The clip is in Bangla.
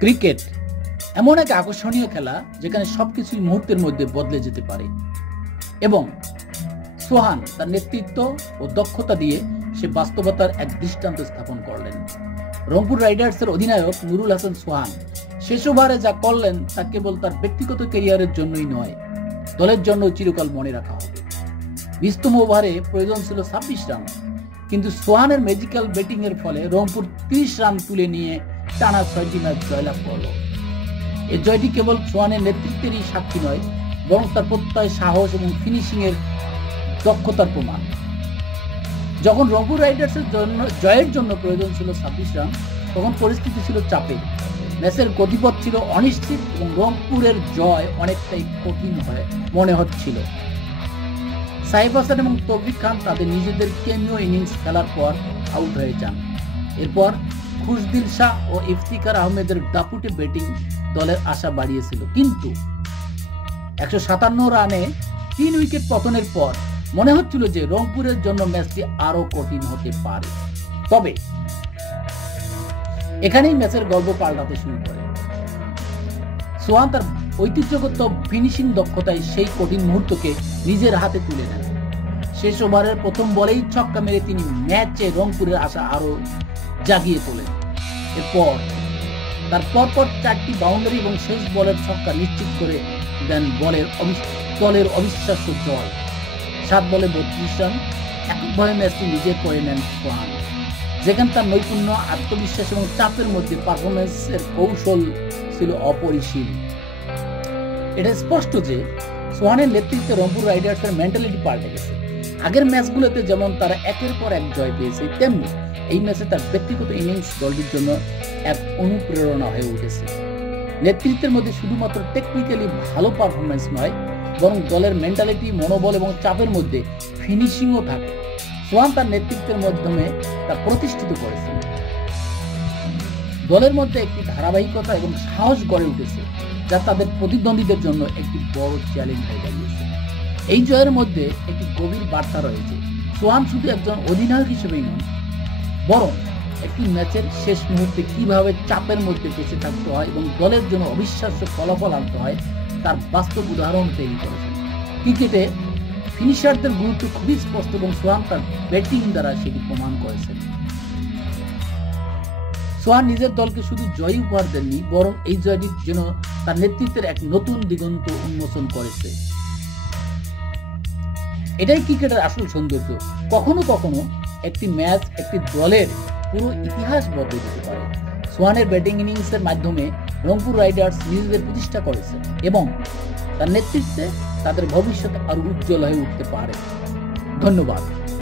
ক্রিকেট এমন এক আকর্ষণীয় খেলা যেখানে সবকিছুই মুহূর্তের মধ্যে বদলে যেতে পারে এবং সোহান তার নেতৃত্ব ও দক্ষতা দিয়ে সে বাস্তবতার এক দৃষ্টান্ত স্থাপন করলেন। রংপুর রাইডার্সের অধিনায়ক নুরুল হাসান সোহান শেষ ওভারে যা করলেন তা কেবল তার ব্যক্তিগত ক্যারিয়ারের জন্যই নয়, দলের জন্য চিরকাল মনে রাখা হবে। 20তম ওভারে প্রয়োজন ছিল 26 রান, কিন্তু সোহানের ম্যাজিক্যাল ব্যাটিং এর ফলে রংপুর 30 রান তুলে নিয়ে টানা 6টি ম্যাচ জয়লাভ করল। এই জয়টি কেবল সোহানের নেতৃত্বেরই সাক্ষী নয়, বরং তার প্রত্যয়, সাহস এবং ফিনিশিং এর দক্ষতার প্রমাণ। যখন রংপুর রাইডার্সের জন্য জয়ের জন্য প্রয়োজন ছিল 26 রান, তখন পরিস্থিতি ছিল চাপের। ম্যাচের গতিপথ ছিল অনিশ্চিত এবং রংপুরের জয় অনেকটাই কঠিন মনে হচ্ছিল। সাইফ হাসান এবং তৌফিক খান তাদের নিজেদের ক্যামিও ইনিংস খেলার পর আউট হয়ে যান। এরপর খুশদিল শাহ ও ইফতিখার আহমেদের দাপুটে ব্যাটিং দলের আশা বাড়িয়েছিল, কিন্তু 157 রানে 3 উইকেট পতনের পর মনে হচ্ছিল যে রংপুরের জন্য ম্যাচটি আরো কঠিন হতে পারে। তবে এখানেই ম্যাচের গল্প পাল্টাতে শুরু করে। সোহান তার ঐতিহ্যগত ফিনিশিং দক্ষতায় সেই কঠিন মুহূর্তকে নিজের হাতে তুলে নেন। শেষ ওভারের প্রথম বলেই ছক্কা মেরে তিনি ম্যাচে রংপুরের আশা আরো জাগিয়ে তোলেন। এরপর তার পরপর 4টি বাউন্ডারি এবং শেষ বলের ছক্কা নিশ্চিত করে দেন দলের অবিশ্বাস্য জয়। 7 বলে 32 রান এককভাবে ম্যাচটি নিজের করে নেন সোহান, যেখানে তার নৈপুণ্য, আত্মবিশ্বাস এবং চাপের মধ্যে পারফরমেন্সের কৌশল ছিল অপরিসীম। এটা স্পষ্ট যে সোহানের নেতৃত্বে রংপুর রাইডার্সের মেন্টালিটি পাল্টে গেছে। আগের ম্যাচগুলোতে যেমন তারা একের পর এক জয় পেয়েছে, তেমনি এই ম্যাচে তার ব্যক্তিগত ইনিংস দলটির জন্য এক অনুপ্রেরণা হয়ে উঠেছে। নেতৃত্বের মধ্যে শুধুমাত্র টেকনিক্যালি ভালো পারফরমেন্স নয়, বরং দলের মেন্টালিটি, মনোবল এবং চাপের মধ্যে ফিনিশিংও থাকে। সোহান তার নেতৃত্বের মাধ্যমে তা প্রতিষ্ঠিত করেছেন। দলের মধ্যে একটি ধারাবাহিকতা এবং সাহস গড়ে উঠেছে, যা তাদের প্রতিদ্বন্দ্বীদের জন্য একটি বড় চ্যালেঞ্জ হয়ে দাঁড়িয়েছে। এই জয়ের মধ্যে একটি গভীর বার্তা রয়েছে। সোহান শুধু একজন অধিনায়ক হিসেবেই নন, বরং একটি ম্যাচের শেষ মুহূর্তে কিভাবে চাপের মধ্যে বেঁচে থাকতে হয় এবং দলের জন্য অবিশ্বাস্য ফলাফল আনতে হয় তার বাস্তব উদাহরণ তৈরি করেছেন। ক্রিকেটে ফিনিশারদের গুরুত্ব খুবই স্পষ্ট এবং সোহান তার ব্যাটিং দ্বারা সেটি প্রমাণ করেছেন। সোহান নিজের দলকে শুধু জয় উপহার দেননি, বরং এই জয়টির জন্য তার নেতৃত্বের এক নতুন দিগন্ত উন্মোচন করেছে। এটাই ক্রিকেটের আসল সৌন্দর্য। কখনো কখনো একটি ম্যাচ একটি দলের পুরো ইতিহাস বদলে দিতে পারে। সোহানের ব্যাটিং ইনিংসের মাধ্যমে রংপুর রাইডার্স নিজেদের প্রতিষ্ঠা করেছে এবং তার নেতৃত্বে তাদের ভবিষ্যৎ আরো উজ্জ্বল হয়ে উঠতে পারে। ধন্যবাদ।